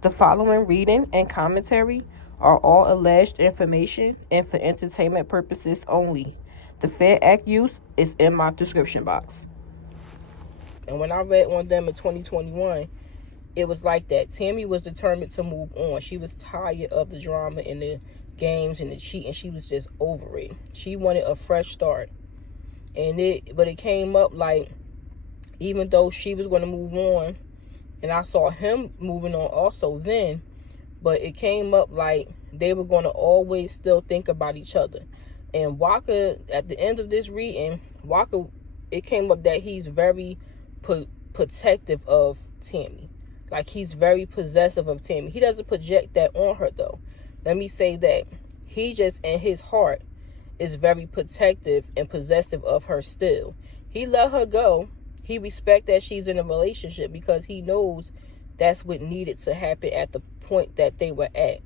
The following reading and commentary are all alleged information and for entertainment purposes only. The fair act use is in my description box. And when I read on them in 2021, it was like that. Tammy was determined to move on. She was tired of the drama and the games and the cheating. She was just over it. She wanted a fresh start. But it came up like, even though she was going to move on, and I saw him moving on also then, but it came up like they were going to always still think about each other. And Walker, at the end of this reading, Walker, it came up that he's very protective of Tammy. Like, he's very possessive of Tammy. He doesn't project that on her, though. Let me say that. He just, in his heart, is very protective and possessive of her still. He let her go. He respects that she's in a relationship because he knows that's what needed to happen at the point that they were at.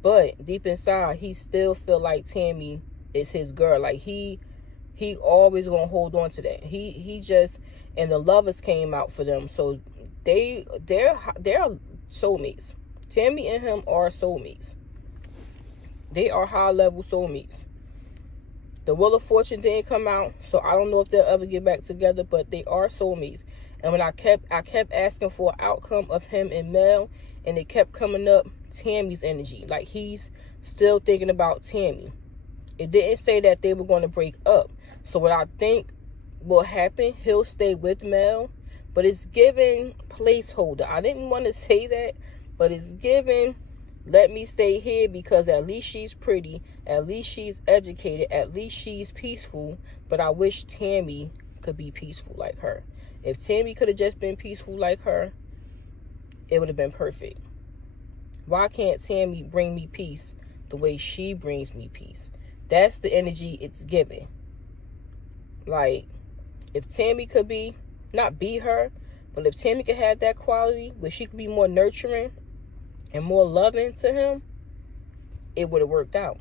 But deep inside, he still feel like Tammy is his girl. Like, he always gonna hold on to that. He just, and the lovers came out for them. So they're soulmates. Tammy and him are soulmates. They are high level soulmates. The Wheel of Fortune didn't come out, so I don't know if they'll ever get back together, but they are soulmates. And when I kept asking for an outcome of him and Mel, and it kept coming up, Tammy's energy. Like, he's still thinking about Tammy. It didn't say that they were going to break up. So what I think will happen, he'll stay with Mel, but it's giving placeholder. I didn't want to say that, but it's giving, let me stay here because at least she's pretty, at least she's educated, at least she's peaceful, but I wish Tammy could be peaceful like her. If Tammy could have just been peaceful like her, it would have been perfect. Why can't Tammy bring me peace the way she brings me peace? That's the energy it's giving. Like, if Tammy could be, not be her, but if Tammy could have that quality where she could be more nurturing and more loving to him, it would have worked out.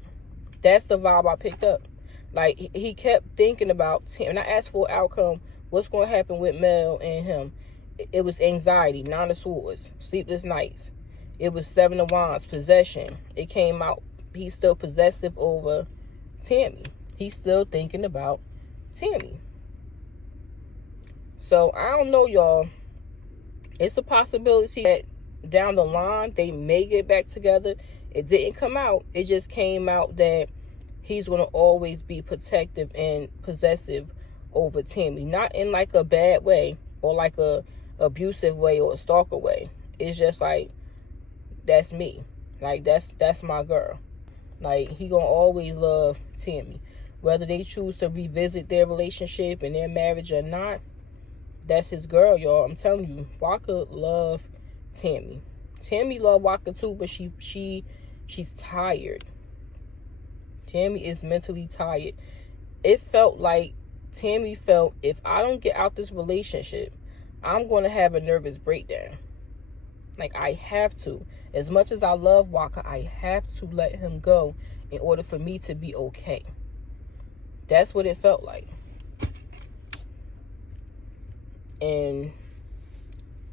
That's the vibe I picked up. Like, he kept thinking about Tammy. And I asked for an outcome, what's going to happen with Mel and him? It was anxiety, Nine of Swords, sleepless nights. It was Seven of Wands, possession. It came out, he's still possessive over Tammy. He's still thinking about Tammy. So, I don't know, y'all. It's a possibility that down the line, they may get back together. It didn't come out. It just came out that he's going to always be protective and possessive over Tammy. Not in like a bad way or like a abusive way or a stalker way. It's just like, that's me. Like, that's my girl. Like, he going to always love Tammy. Whether they choose to revisit their relationship and their marriage or not, that's his girl, y'all. I'm telling you, Walker love Tammy. Tammy love Walker too, but she's tired. Tammy is mentally tired. It felt like Tammy felt, if I don't get out this relationship, I'm going to have a nervous breakdown. Like, I have to. As much as I love Walker, I have to let him go in order for me to be okay. That's what it felt like. And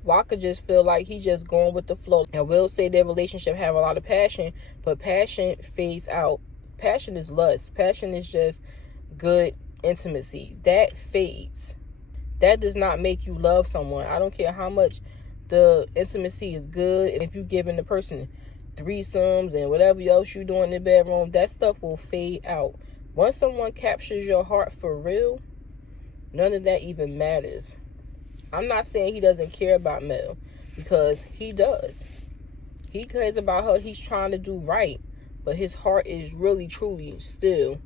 Walker just feel like he just going with the flow. I will say their relationship have a lot of passion, but passion fades out. Passion is lust. Passion is just good intimacy. That fades. That does not make you love someone. I don't care how much the intimacy is good. If you're giving the person threesomes and whatever else you're doing in the bedroom, that stuff will fade out. Once someone captures your heart for real, none of that even matters. I'm not saying he doesn't care about Mel, because he does. He cares about her. He's trying to do right, but his heart is really, truly still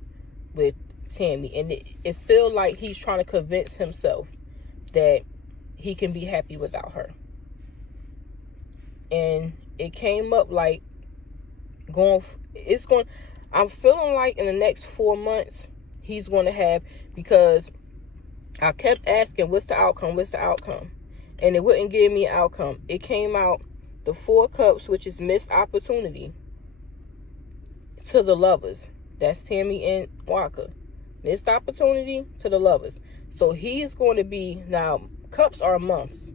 with Tammy. And it feels like he's trying to convince himself that he can be happy without her. And it came up like I'm feeling like in the next 4 months, he's going to have, because I kept asking, what's the outcome? What's the outcome? And it wouldn't give me an outcome. It came out the Four Cups, which is missed opportunity, to the lovers. That's Tammy and Walker. Missed opportunity to the lovers. So he's going to be, now, cups are months.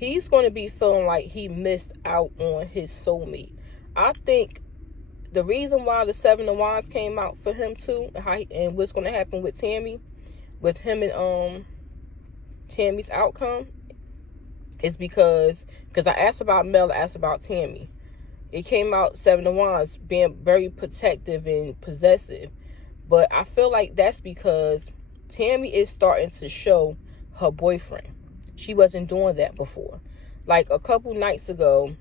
he's going to be feeling like he missed out on his soulmate. I think the reason why the Seven of Wands came out for him too, and what's going to happen with Tammy, with him and Tammy's outcome, is because I asked about Mel, I asked about Tammy. It came out Seven of Wands being very protective and possessive. But I feel like that's because Tammy is starting to show her boyfriend. She wasn't doing that before. Like a couple nights ago,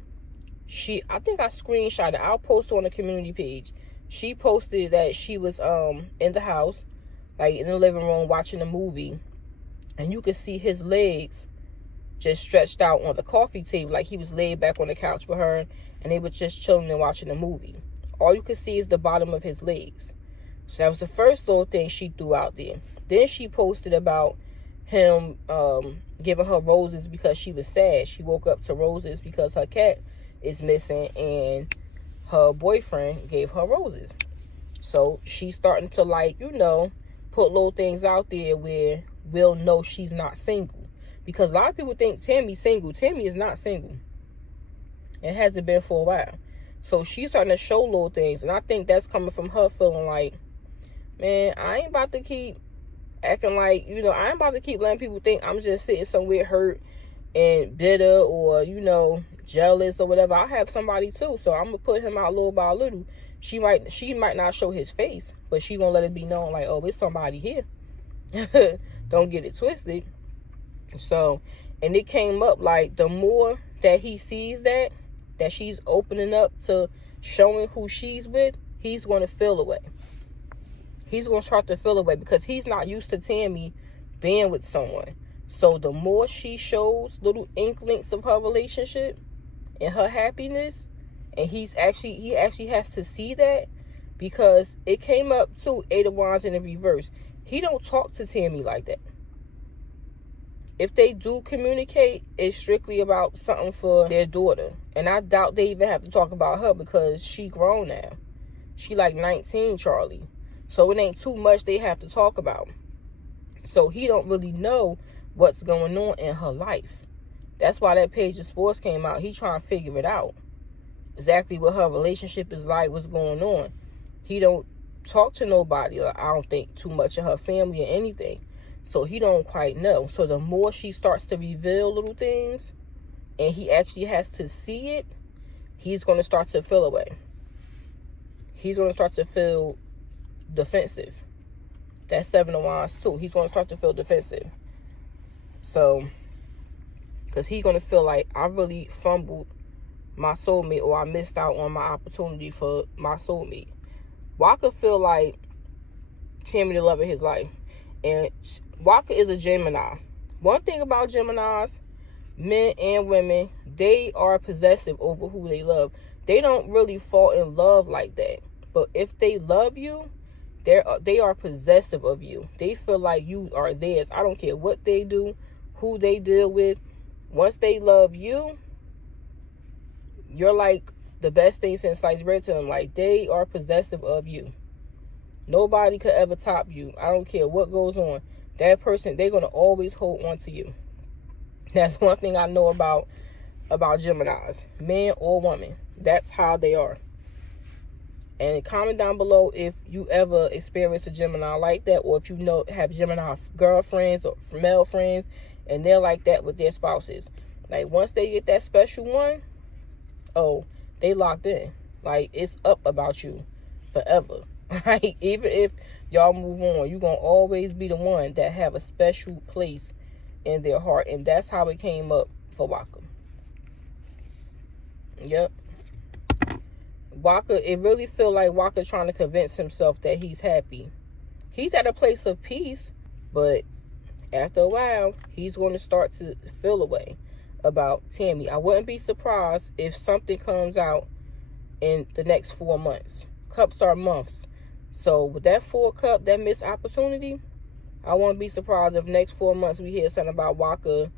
I think I screenshot it. I'll post it on the community page. She posted that she was in the house, like in the living room, watching a movie. And you could see his legs just stretched out on the coffee table, like he was laid back on the couch with her, and they were just chilling and watching a movie. All you could see is the bottom of his legs. So that was the first little thing she threw out there. Then she posted about him giving her roses because she was sad. She woke up to roses because her cat is missing, and her boyfriend gave her roses. So she's starting to, like, you know, put little things out there where we'll know she's not single. Because a lot of people think Tammy's single. Tammy is not single. It hasn't been for a while. So she's starting to show little things. And I think that's coming from her feeling like, man, I ain't about to keep acting like, you know, I ain't about to keep letting people think I'm just sitting somewhere hurt and bitter or, you know, jealous or whatever. I have somebody too. So I'm going to put him out little by little. She might not show his face, but she going to let it be known like, oh, it's somebody here. Don't get it twisted. So, and it came up like the more that he sees that she's opening up to showing who she's with, he's going to feel away. He's going to start to feel away because he's not used to Tammy being with someone. So the more she shows little inklings of her relationship and her happiness, and he actually has to see that, because it came up too, Eight of Wands in the reverse. He don't talk to Tammy like that. If they do communicate, it's strictly about something for their daughter. And I doubt they even have to talk about her because she grown now. She like 19, Charlie. So it ain't too much they have to talk about. So he don't really know what's going on in her life. That's why that Page of Swords came out. He trying to figure it out. Exactly what her relationship is like, what's going on. He don't talk to nobody. I don't think too much of her family or anything. So he don't quite know. So the more she starts to reveal little things and he actually has to see it, he's going to start to feel away. He's going to start to feel defensive. That's Seven of Wands too. He's going to start to feel defensive. So, because he's going to feel like I really fumbled my soulmate, or I missed out on my opportunity for my soulmate. Walker feel like Tammy the love of his life. And Walker is a Gemini. One thing about Geminis, men and women, they are possessive over who they love. They don't really fall in love like that. But if they love you, they are possessive of you. They feel like you are theirs. I don't care what they do, who they deal with. Once they love you, you're like the best thing since sliced bread to them. Like, they are possessive of you. Nobody could ever top you. I don't care what goes on. That person, they're going to always hold on to you. That's one thing I know about Geminis. Man or woman. That's how they are. And comment down below if you ever experience a Gemini like that, or if you know have Gemini girlfriends or male friends and they're like that with their spouses. Like, once they get that special one, oh, they locked in. Like, it's up about you forever. Like, even if y'all move on, you're going to always be the one that have a special place in their heart. And that's how it came up for Walker. Yep. Walker, it really feel like Walker trying to convince himself that he's happy. He's at a place of peace, but after a while, he's going to start to feel away about Tammy. I wouldn't be surprised if something comes out in the next 4 months. Cups are months. So with that 4 cup, that missed opportunity, I won't be surprised if next 4 months we hear something about Walker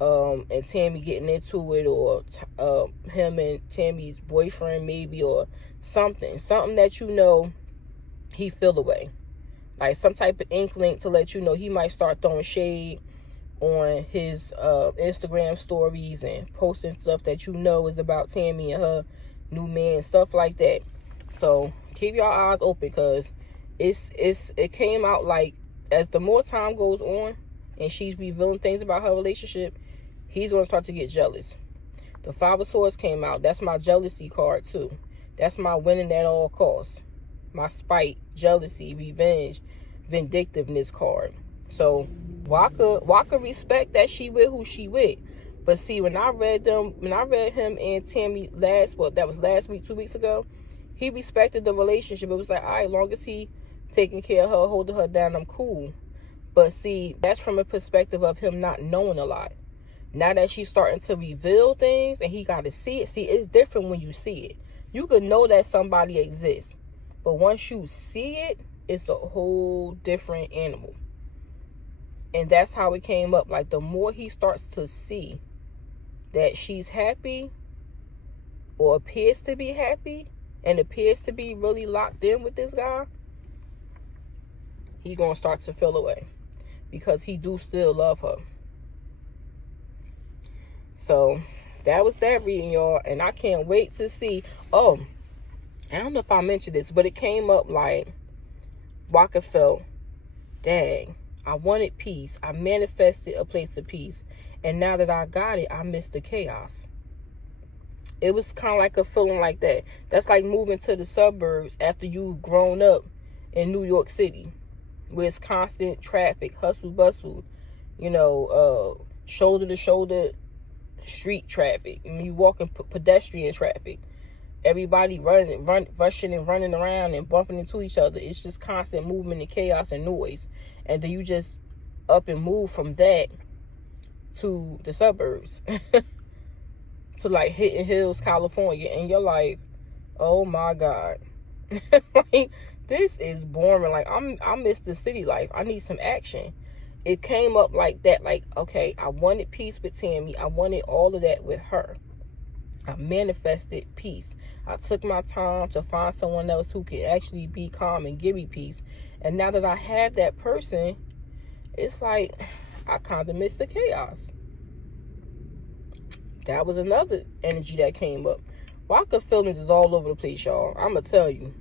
and Tammy getting into it, or him and Tammy's boyfriend maybe, or something that you know he feel away. Like some type of inkling to let you know he might start throwing shade on his Instagram stories and posting stuff that you know is about Tammy and her new man, stuff like that. So keep your eyes open, because it came out like, as the more time goes on and she's revealing things about her relationship, he's going to start to get jealous. The Five of Swords came out. That's my jealousy card too. That's my winning at all costs. My spite, jealousy, revenge, vindictiveness card. So Waka respect that she with who she with. But see, when I read him and Tammy last week, 2 weeks ago, he respected the relationship. It was like, all right, long as he taking care of her, holding her down, I'm cool. But see, that's from a perspective of him not knowing a lot. Now that she's starting to reveal things and he got to see it. See, it's different when you see it. You could know that somebody exists, but once you see it, it's a whole different animal. And that's how it came up. Like, the more he starts to see that she's happy, or appears to be happy, and appears to be really locked in with this guy, he's going to start to feel away, because he do still love her. So that was that reading, y'all. And I can't wait to see. Oh, I don't know if I mentioned this, but it came up like, Waka felt, dang, I wanted peace. I manifested a place of peace. And now that I got it, I miss the chaos. It was kind of like a feeling like that. That's like moving to the suburbs after you've grown up in New York City, where it's constant traffic, hustle, bustle, shoulder to shoulder street traffic, and you walking pedestrian traffic. Everybody rushing and running around and bumping into each other. It's just constant movement and chaos and noise. And then you just up and move from that to the suburbs, to like Hidden Hills, California, and you're like, oh my God, like, this is boring. Like, I miss the city life. I need some action. It came up like that. Like, okay, I wanted peace with Tammy. I wanted all of that with her. I manifested peace. I took my time to find someone else who could actually be calm and give me peace. And now that I have that person, it's like, I kind of miss the chaos. That was another energy that came up. Waka feelings is all over the place, y'all. I'm going to tell you.